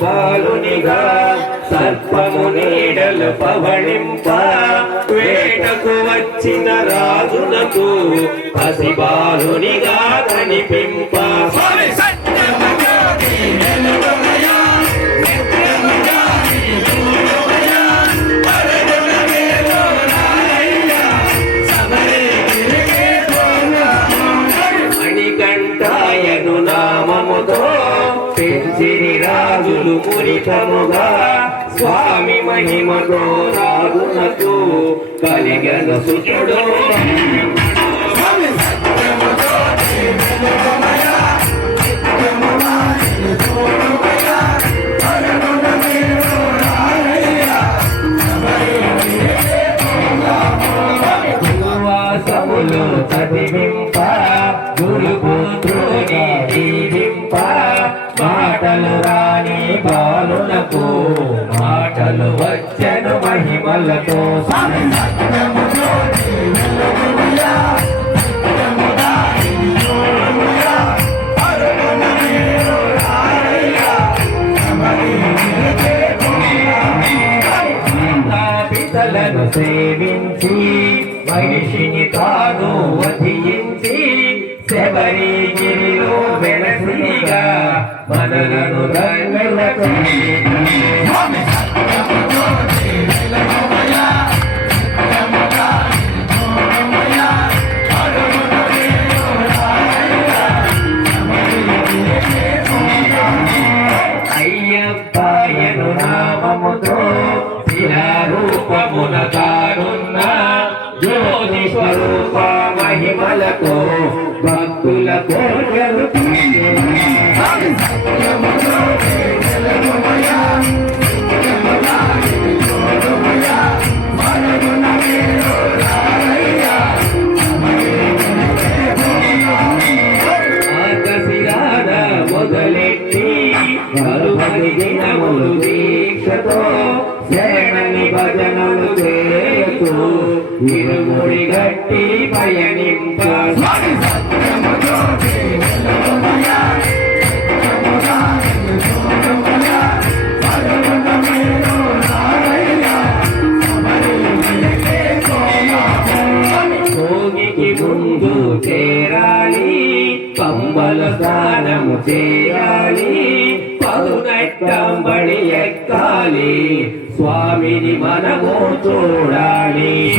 ఘోరడవిలు సర్పము నీడలు పవళింప వేటకు వచ్చిన రాజునకు పసిబాలునిగా కనిపింప. రాజులు మురికముగా స్వామి మహిమతో రాగునకు కలిగను సుఖుడు పితలను సేవించి మహిషిని తాను వధించి శబరిగిరిలో వెలసిగా మనలను రంగులకు మహిమలకు భక్తుల కోర్కెలు మొదలెట్టి మరుపది దినములు దీక్షతో శరణని భజనలు చేస్తూ ఇరుముడి గట్టి పయనింప భోగికి ముందు చేరాలి పంబల స్నానము చేయాలి పదునెట్టంబడి ఎక్కాలి. స్వామిని మనము చూడాలి.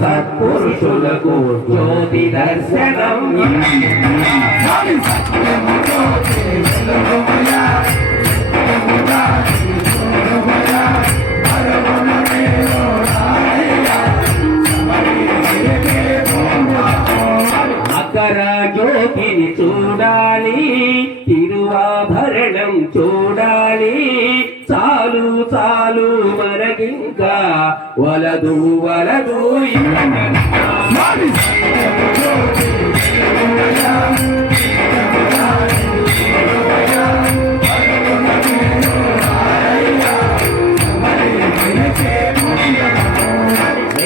సత్పురుషులకు జ్యోతి దర్శనం. జ్యోతిని చూడాలి తిరువాభరణం చూడాలి. చాలు చాలు మరి ఇంకా వలదు వలదు ఇంకా.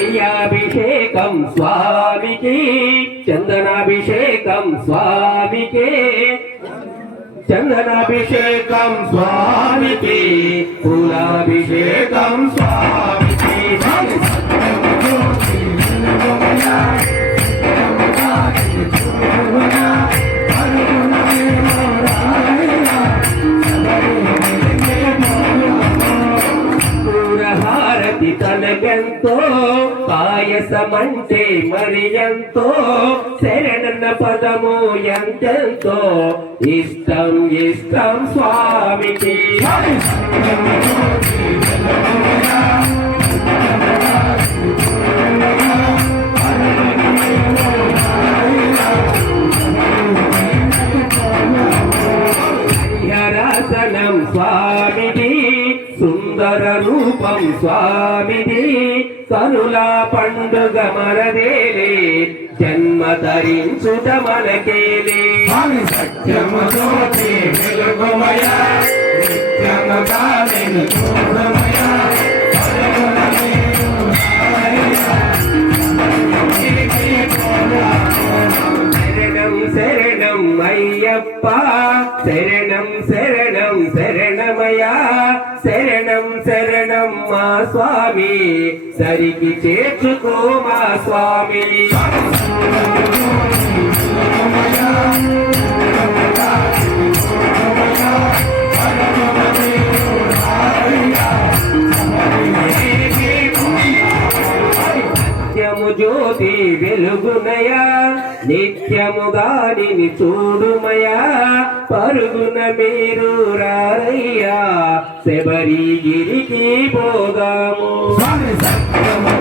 నెయ్యాభిషేకం స్వామికి చందనాభిషేకం స్వామికి చందనాభిషేకం స్వామికి ఎంతో పాయసమంటే మరి ఎంతో శరణన్న పదము ఎంతెంతో? ఇష్టం ఇష్టం స్వామికి. స్వామిది సుందర రూపం స్వామిది. కనుల పండుగ మనదేలే జన్మ ధరించుట మనకేలే. స్వామి సత్యము నిత్యముగా నేను చూడమయ. మా స్వామి సరికి చేర్చుకో మా స్వామి జ్యోతి వెలుగునయా నిత్యము దానిని చూడుమయా పరుగున మీరు రా. శబరి గిరికి పోదాము. స్వామి సత్యము